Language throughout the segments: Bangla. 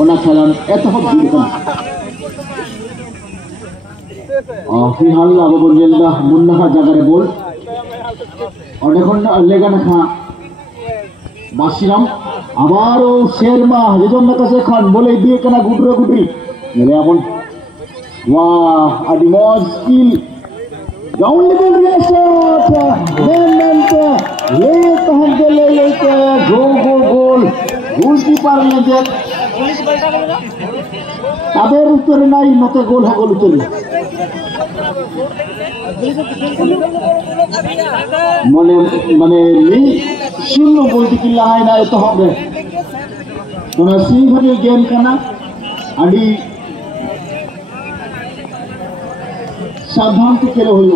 ona khelan etohop dikan Fihal abo bonjenda munnaha jagare bol odekhon legana kha Basiram abaro Sherma jejon kase khan bole diye kana gudre gudri mele apon wah adi moj skill down level shot moment late hande late goal goalkeeper leje তাদের উত্তরে নাই মতে গোল হগল উত্তরে মানে মানে শূন্য বলতে কি লাগাই না এত হবে তোমরা সিংহরি গেম কানা আদি সাবধান থেকে খেলে হইল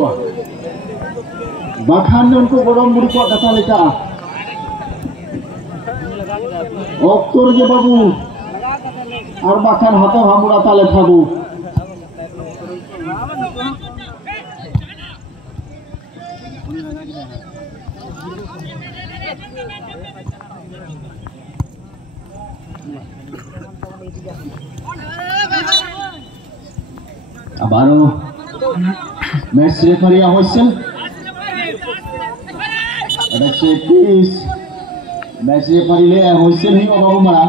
বাখান উनको গরম মুড়ি কো কথা লেখা অক্তর যে বাবু আর বাখান হাতে হামুড়া তালে খাবো আবারও ম্যাচ রেফারি হয়েছে এটা চেকিস ম্যাচ রেফারি লে হয়েছে নি বাবু মারা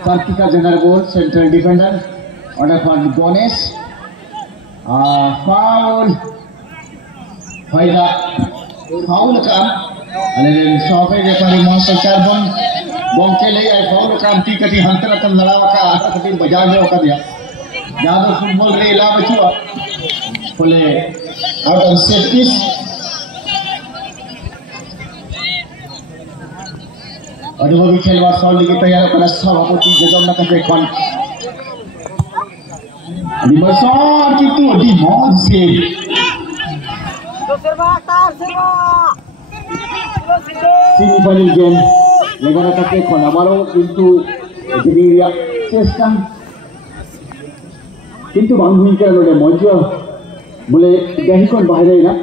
Kartika Janarbol, central defender, on a fun bonus. Foul. Foul come. And then Sophie referee Master Charbon. Bonkele, foul come. Tikati Hunter Lava, Kati Bajajo Kadia. Yado football ray lava chua. Pule out of safeties. अनुभवी खेलवाड़ सौली की तैयार करना सभापति जजम न करते कौन डिमोशन कितु डिमोन से सेमीफाइनल गेम लेगाना करते कौन हमारो किंतु चेष्टा किंतु बांधुई कर लोटे मौजो बोले दही कौन बाहर है ना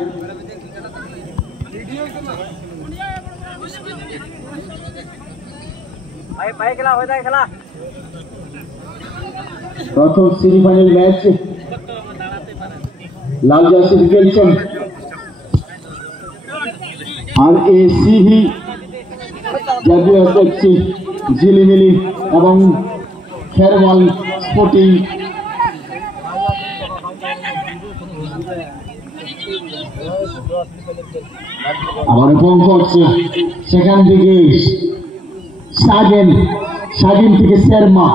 प्रथम सेमीफाइनल मैच लाल जर्सी खेलছেন আর এসিভি জাতীয় এসএফসি ঝিলিমিলি এবং খেরওয়াল স্পোর্টিং আবার ফোন করছে সেখান থেকে Sajin থেকে Sherma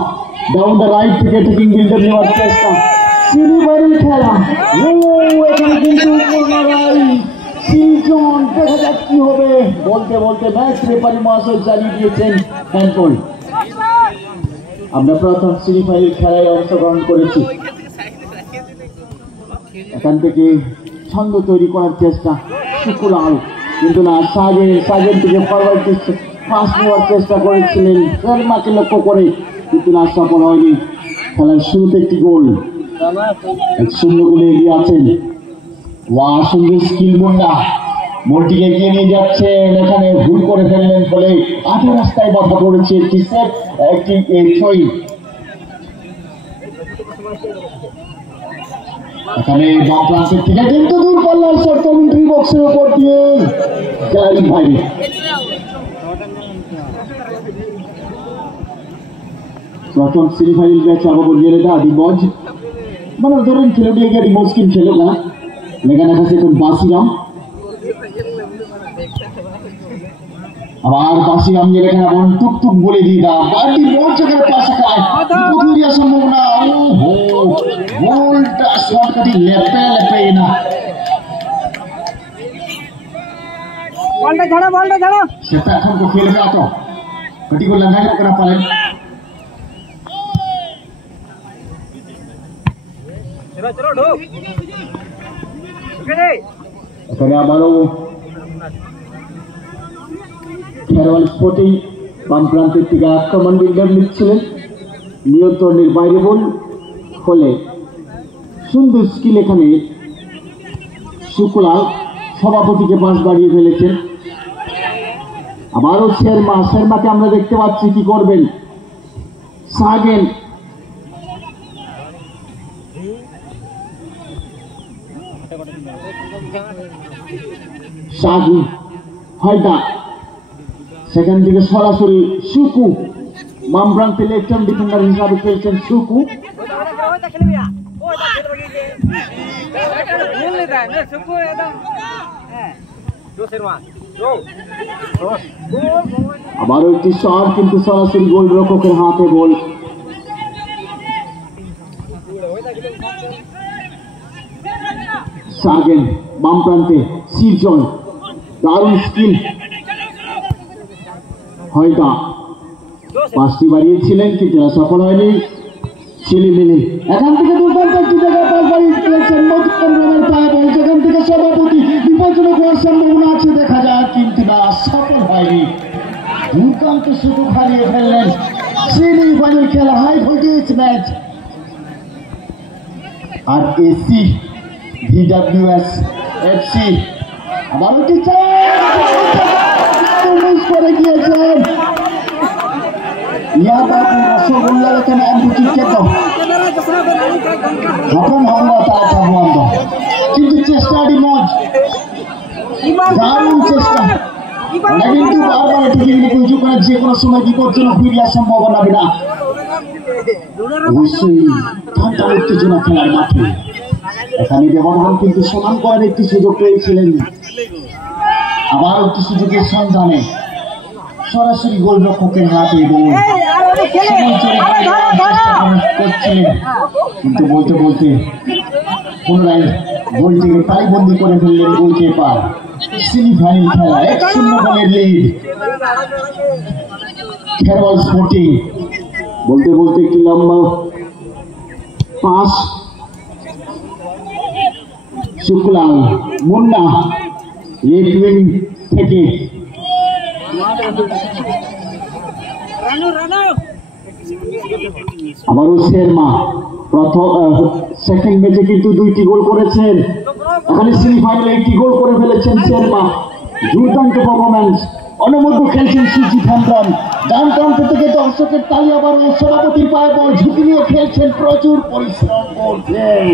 down the right থেকে taking builder নেওয়ার চেষ্টা সিলভারের খেলা এখানে কিন্তু পুনরায় সিজন দেখা যাক কি হবে বলতে বলতে ম্যাচ রেফারি মহাশয় চালিয়ে দিয়েছেন হ্যান্ডবল আমরা প্রথম সেমিফাইনাল খেলায় অংশগ্রহণ করেছি এখান থেকে ছন্দ তৈরি করার চেষ্টা শুকুলাল কিন্তু না সাজেন থেকে ফরওয়ার্ড দিচ্ছে পাস নেওয়ার চেষ্টা করেছিলেন শর্মাকে লক্ষ্য করে কিন্তু না সফল হয়নি খেলার শুরুতে একটি গোল 1-0 গোলে এগিয়ে আছেন ওয়া সুন্দর স্কিল মুন্ডা বলটিকে এগিয়ে নিয়ে যাচ্ছেন এখানে ভুল করে ফেললেন বলে আধা রাস্তায় বাধা পড়েছে একটি সেট একটি ছয় এখানে বাম প্রান্তের থেকে কিন্তু দূর পাল্লার শট কমেন্ট্রি বক্সের উপর দিয়ে জারি ভাই प्रथम सेमीफाइनल मैच अब बोलिएगा डिमोज মানে ধরেন খেলোয়াড় গিয়ে ডিমোজ কিন খেলো না লেগানা কাছে কোন বাসিরাম আবার বাসিরাম যে লেখানা বন টুক টুক বলে দিদা বাড়ি মোর জায়গায় পাশে খায় পুরো সম্ভাবনা ওহো গোলটা শট কাটি লেপে না বলটা ঝাড়ো সেটা এখন তো খেলবে আতো কটি को लगा के करा पाले चलो ढो এখানে আবারও খেরওয়াল স্পোর্টিং বাম প্রান্তের থেকে আক্রমণ বিজ্ঞান নিচ্ছিলেন, নিয়ন্ত্রণের বাইরে বল হলে সুন্দর স্কিল এখানে শুক্লাল সভাপতিকে পাশ বাড়িয়ে ফেলেছেন। আবারও শেরমাকে আমরা দেখতে পাচ্ছি কি করবেন। সাগেন শাহু হয়টা সেখান থেকে সরাসরি সুকু বাম প্রান্তে লেফট হ্যান্ড ডিফেন্ডার হিসাবে খেলছেন সুকু। আবারও একটি শট, কিন্তু সরাসরি গোলরক্ষকের হাতে বল। সার্গেন বাম প্রান্তে সিরজন, দারুণ স্কিল। হয়টা পাঁচটি বাড়িয়েছিলেন কিন্তু সফল হয়নি। ছেলেমেলে এখান থেকে দুর্দান্ত একটি জায়গায় পাস বাড়িয়ে ফেলেছেন মধুকেন্দ্রের পায়ে বল, যেখান থেকে সভাপতি বিপজ্জনক হওয়ার সম্ভাবনা আছে দেখা যায়, কিন্তু না সফল হয়নি। দুর্দান্ত সুযোগ হারিয়ে ফেললেন। সেমিফাইনাল খেলা, হাই ভোল্টেজ ম্যাচ। আর এসি ভিডব্লিউএস এফসি আবার একটি মিস করে গিয়েছেন। রসগোল্লা এখানে কিন্তু চেষ্টাটি মজ, দারুণ চেষ্টা। কিন্তু বারবার এটিকে উঁচু করে যে কোনো সময় বিপজ্জনক ফিরিয়ার সম্ভাবনা বিনা। অবশ্যই টানটান উত্তেজনা খেলার মাঠে এখানে ব্যবধান কিন্তু সমান করার একটি সুযোগ পেয়েছিলেন। আবার একটি সুযোগের সন্ধানে সরাসরি গোলরক্ষকের হাতে এবং করছিলেন, কিন্তু বলতে বলতে পুনরায় গোলটিকে তালিবন্দি করে ফেললেন গোলকিপার। সেমিফাইনাল খেলা 1-0 গোলের লিড খেরওয়াল স্পোর্টিং। বলতে বলতে একটি লম্বা pass, Sukhlal Munna left wing থেকে আবারও শেরমা সেকেন্ড ম্যাচে কিন্তু 2টি গোল করেছেন, এখানে সেমিফাইনালে 1টি গোল করে ফেলেছেন শেরমা। দুর্দান্ত পারফরম্যান্স। অনবদ্য খেলছেন সুজিত হেমব্রম, ডান প্রান্ত থেকে দর্শকের তালি। আবার সভাপতির পায়ে বল, ঝুঁকি নিয়ে খেলছেন, প্রচুর পরিশ্রম করছেন।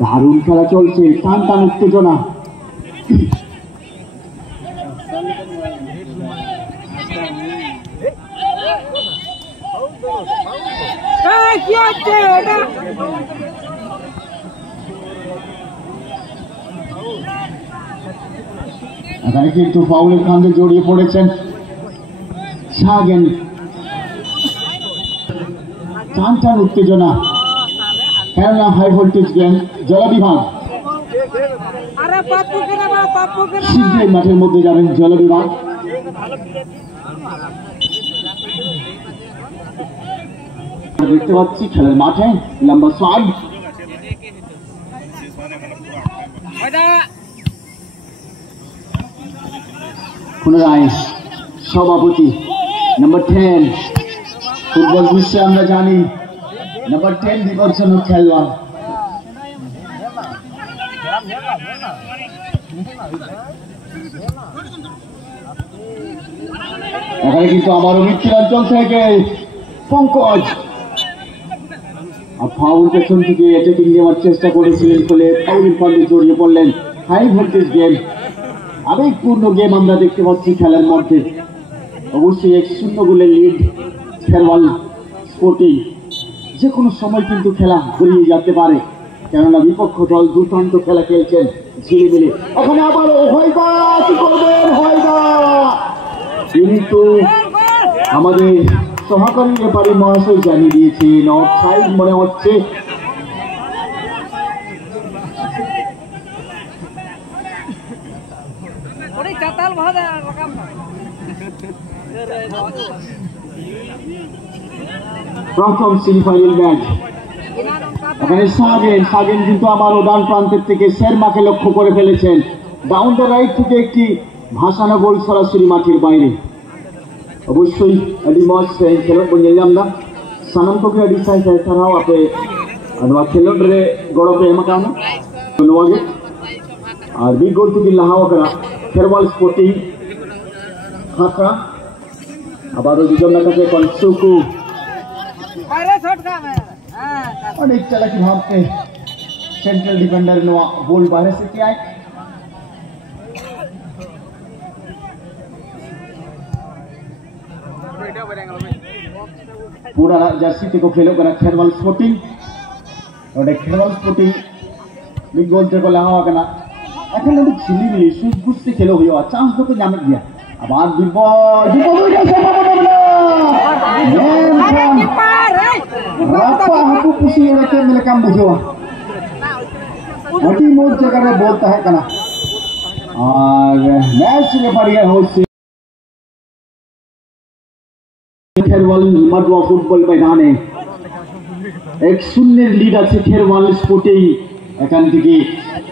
দারুণ খেলা চলছে, টান টান উত্তেজনা। এখানে কিন্তু ফাউলের কাণ্ডে জড়িয়ে পড়েছেন সাগেন। টান টান উত্তেজনা, খেলা হাই ভোল্টেজ গেম। জলবিভাগ শীঘ্রই মাঠের মধ্যে যাবেন জলবিভাগ। দেখতে পাচ্ছি খেলার মাঠে লম্বা শট, পুনরায় সভাপতি নাম্বার 10। ফুটবল বিশ্বে আমরা জানি নাম্বার 10 বিপজ্জনক খেলোয়াড়। এখানে কিন্তু আবারও মৃত্যুঞ্চল থেকে পঙ্কজ ফাউল পেছন থেকে অ্যাটাকিং নেওয়ার চেষ্টা করেছিলেন, ফলে ফাউলের ফাঁদে জড়িয়ে পড়লেন। হাই ভোল্টেজ গেম, আবেগপূর্ণ গেম আমরা দেখতে পাচ্ছি খেলার মধ্যে। অবশ্যই 1-0 গোলের লিড খেরওয়াল স্পোর্টিং। যে কোনো সময় কিন্তু খেলা গড়িয়ে যেতে পারে, কেননা বিপক্ষ দল দুর্দান্ত খেলা খেলছেন ঝিলিমিলি। এখানে আবারও হয়দা কি করবেন, হয়দা কিন্তু আমাদের সহকারী রেফারি মহাশয় জানিয়ে দিয়েছেন অফসাইড মনে হচ্ছে। প্রথম সেমিফাইনাল ম্যাচ। এখানে সাগেন কিন্তু আবারও ডান প্রান্তের থেকে শেরমাকে লক্ষ্য করে ফেলেছেন। ডাউন দ্য রাইট থেকে একটি ভাসানো গোল সরাসরি মাঠের বাইরে। অবশ্যই আদি মজ খেলোয়াড় বন নিলাম না সানাম को আদি সাই সাই সারাও আপে আদবা খেলোয়াড় রে গড় पे এমাকানা নোয়াগে আর বি গোল থেকে লাহাও করা খেরওয়াল স্পোর্টিং খাতা আবার দুজন কাছে কনসুকু বাইরে শট का है अनेक चालाकी भाव के सेंट्रल डिफेंडर नोआ बॉल बाहर से किया है पूरा जर्सी को खेलो करा खेरवाल स्पोर्टिंग और खेरवाल स्पोर्टिंग बिग गोल से को लगा कना এখন কিন্তু ছিলি মিলি সুজ গুস্তি খেলো হইও চান্স তো জামে গিয়া আবার বিপদ বিপদ হয়ে গেছে रापा हाथों खुशी रखे मेरे काम बुझवा मोटी मोट जगह में बोलता है कना और मैच में बढ़िया हो से खेरवाल मडवा फुटबॉल मैदाने 1-0 लीड আছে খেরওয়াল স্পোর্টিং এখান থেকে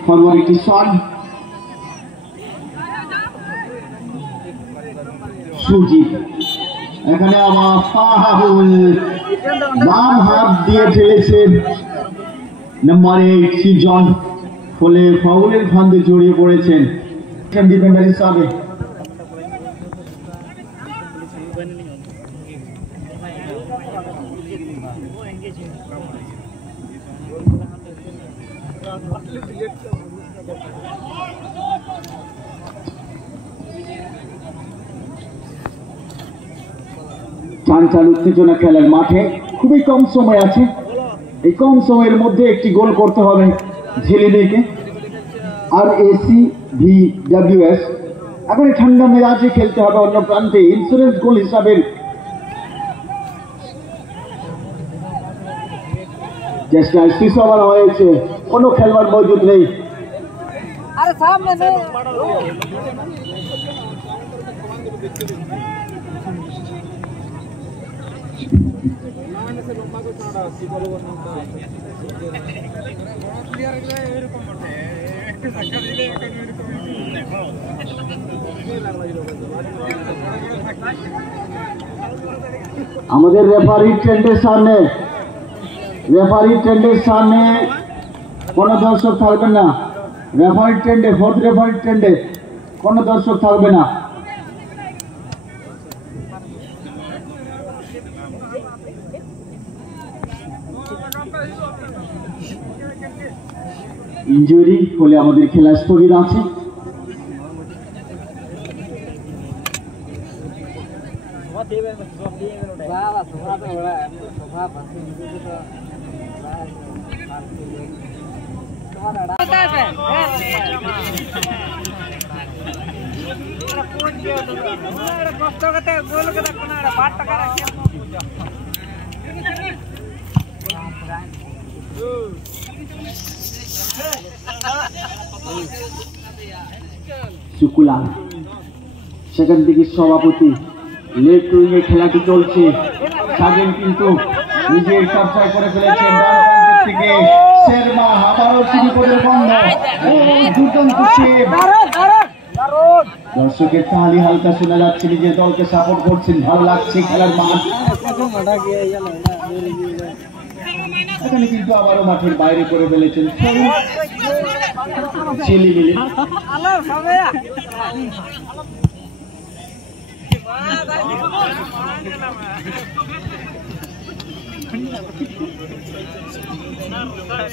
ফরওয়ার্ড শট সুজিত এখানে আমার ফাউল বাম হাত দিয়ে ফেলেছেন নাম্বার 8 সিজন ফলে ফাউলের ফাঁদে জড়িয়ে পড়েছেন ডিফেন্ডার হিসাবে চাঞ্চল উত্তেজনা খেলার মাঠে খুবই কম সময় আছে এই কম সময়ের মধ্যে একটি গোল করতে হবে ঝিলিমিলিকে আর এসি ভিডব্লিউএস এখন ঠান্ডা মেজাজে খেলতে হবে অন্য প্রান্তে ইন্স্যুরেন্স গোল হিসাবে চেষ্টা শেষ ওভার হয়েছে কোনো খেলোয়াড় মজুদ নেই अरे सामने से আমাদের রেফারি টেন্ডের সামনে কোনো দর্শক থাকবে না রেফারি টেন্ডে ফোর্থ রেফারি টেন্ডে কোনো দর্শক থাকবে না ইনজুরি ফলে আমাদের খেলা স্থগিত আছে শুকুলাল সেখান থেকে সভাপতি লেফট উইংয়ে খেলাটি চলছে সাজেন কিন্তু নিজের কবজায় করে ফেলেছেন ডান প্রান্ত থেকে শর্মা আবারও শুরু করে বন্ধ দুর্দান্ত সেভ দর্শকের তালি হালকা শোনা যাচ্ছে নিজের দলকে সাপোর্ট করছেন ভালো লাগছে খেলার মাঠ এখানে কিন্তু আবারও মাঠের বাইরে করে ফেলেছেন ঝিলিমিলি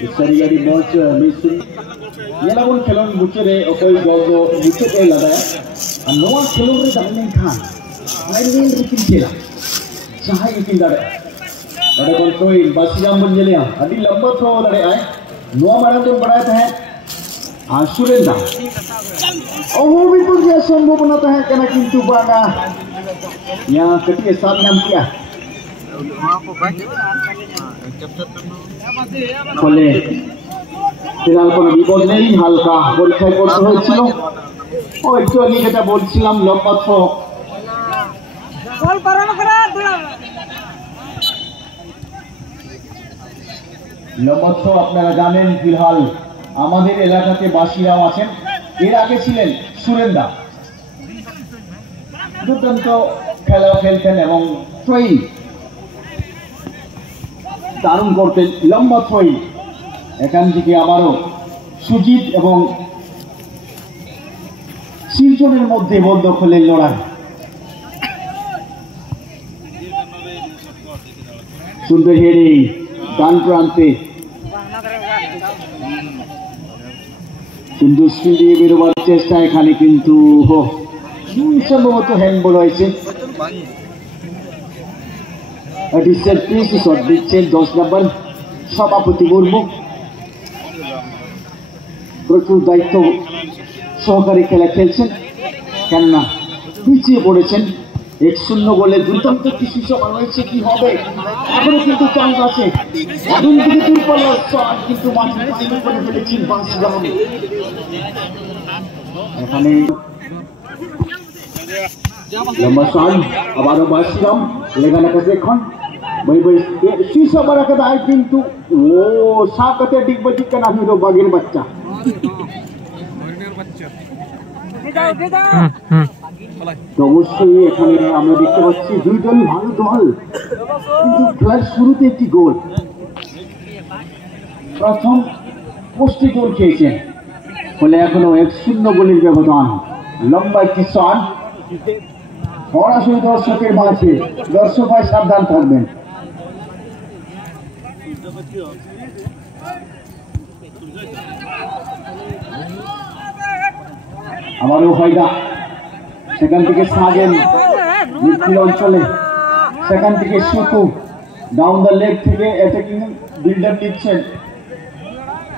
सरियारी मैच मिशन येला बोल खेलोन बुचरे ओकोई गोगो बुचे पे लगाया नोआ खेलोन रे दामने खान आइलिन रिकिन खेला चाहे इकिन दारे अरे कौन तो इन बासियाम बन जलिया अभी लंबा थ्रो लड़े आए नोआ मारा तो बड़ा है सुरेंद्र ओहो बिल्कुल ये संभावना है कहना किंतु बागा यहाँ कटिए साथ नाम किया ফলে ফিলহাল কোনো বিপদ নেই হালকা পরীক্ষায় পড়তে হয়েছিল ও একটু আগে যেটা বলছিলাম লম্বা থ্রো লম্বা থ্রো আপনারা জানেন ফিলহাল আমাদের এলাকাতে বাসিরাও আছেন এর আগে ছিলেন সুরেন্দা দুর্দান্ত খেলাও খেলতেন এবং থ্রোয়িং দারুণ করতেন, লম্বা থ্রোয়িং। এখান থেকে আবারও সুজিত এবং শিলচরের মধ্যে বল দখলের লড়াই। সুন্দর হেডিং ডান প্রান্তে, সুন্দর স্পিড দিয়ে বেরোবার চেষ্টা, এখানে কিন্তু সম্ভবত হ্যান্ডবল হয়েছে। দিচ্ছেন 10 নম্বর সভাপতি মুর্মু। প্রচুর দায়িত্ব সহকারী খেলা খেলছেন, কেননা পিছিয়ে পড়েছেন। 1-0 গোলে দুর্দান্ত কিছু সময় হয়েছে, কি হবে? এখনো কিন্তু চান্স আছে। কিন্তু মাঠে করে ফেলেছেন বাঁশগ্রাম। এখানে লম্বা শট, আবারও বাঁশগ্রাম লেগানা কাছে এখন শীর্ষ বারাকে দায়, কিন্তু সাকাতে ডিগবাজি কেন হিরো বাগের বাচ্চা। অবশ্যই এখানে আমরা দেখতে পাচ্ছি দুই দল ভালো দল, কিন্তু খেলার শুরুতে একটি গোল, প্রথম পোস্টে গোল খেয়েছেন, ফলে এখনো 1-0 গোলের ব্যবধান। লম্বা একটি শট, সরাসরি দর্শকের মাঝে, দর্শক ভাই সাবধান থাকবেন। আবারও ফায়দা, সেখান থেকে সাগেন মিডফিল্ড অঞ্চলে, সেখান থেকে সুকু ডাউন দ্য লেগ থেকে অ্যাটাকিং বিল্ডার নিচ্ছেন,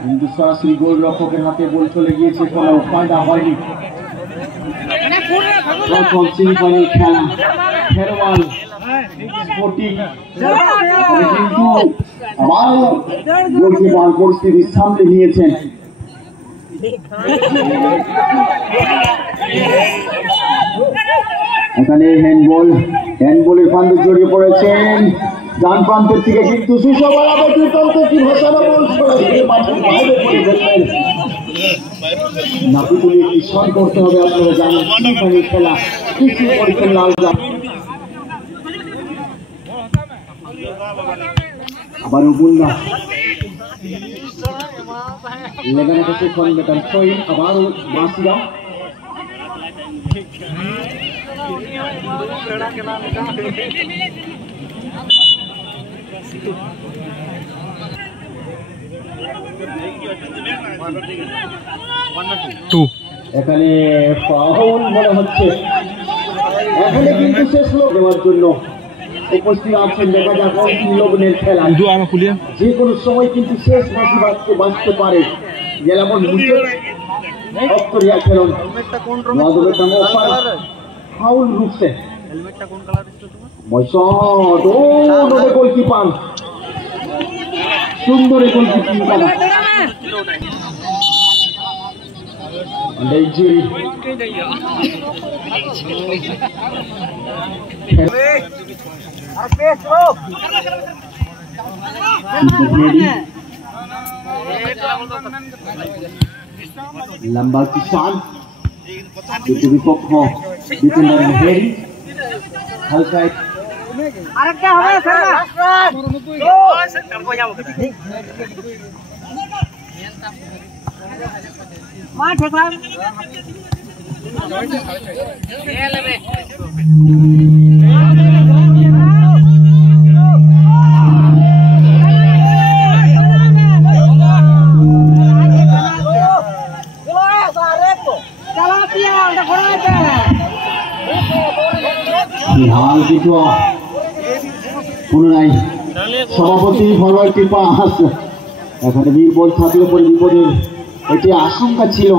কিন্তু সরাসরি গোলরক্ষকের হাতে বল চলে গিয়েছে, কোনো ফায়দা হয়নি। প্রথম সেমিফাইনাল খেলা খেরওয়াল স্পোর্টিং, কিন্তু আবারও গোলকিপার পরিস্থিতি সামলে নিয়েছেন। এখানে হ্যান্ডবলের ফান্দে জড়িয়ে পড়েছেন ডান প্রান্তের থেকে, কিন্তু নাপিতুলি একটি শট করতে হবে। আপনারা জানেন খেলা পিছিয়ে পড়েছেন লালদা। আবার বুল্লা লেগানের কাছে খন্ডকার থ্রোয়িং, আবারও বাঁশগ্রাম। এখানে ফাউল মনে হচ্ছে, এখানে কিন্তু শেষ লোক দেওয়ার জন্য উপস্থিত আছেন। দেখা যাক লগ্নের খেলা, যে কোনো সময় কিন্তু শেষ বাঁশি বাঁচতে পারে। যেমন খেলুন ফাউল রুখছে, গোলকিপার সুন্দর গোলকিপার। लंबा किसान विपक्ष हल्का পুনরায় সভাপতি ফরওয়ার্ডের পাস। এখানে বীরবল থাকলে পরে বিপদের এটি আশঙ্কা ছিল।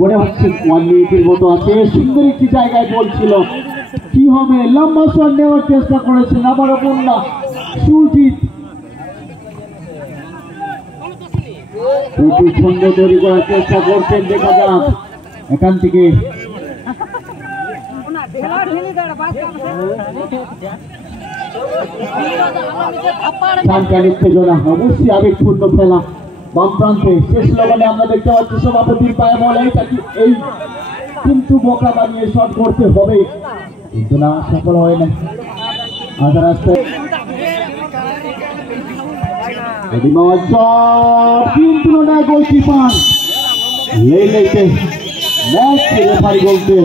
মনে হচ্ছে 1 মিনিটের মতো আছে, সুন্দর একটি জায়গায় বলছিল, কি হবে? লম্বা শট নেওয়ার চেষ্টা করেছেন, আবার বন্যা সুজিত দুটি ছন্দ তৈরি করার চেষ্টা করছেন, দেখা যাক এখান থেকে ढेला ढेली दे बात সাংকারিক উত্তেজনা, অবশ্যই আবেগপূর্ণ খেলা। বাম প্রান্তে শেষ লবণে আমরা দেখতে পাচ্ছি সভাপতির পায়ে বল, এই কিন্তু বোকা বানিয়ে শট করতে হবে, কিন্তু না সফল হয় না। আধা রাস্তায় কিন্তু না গোলকিপার লেইতে ম্যাচ রেফারি বলতে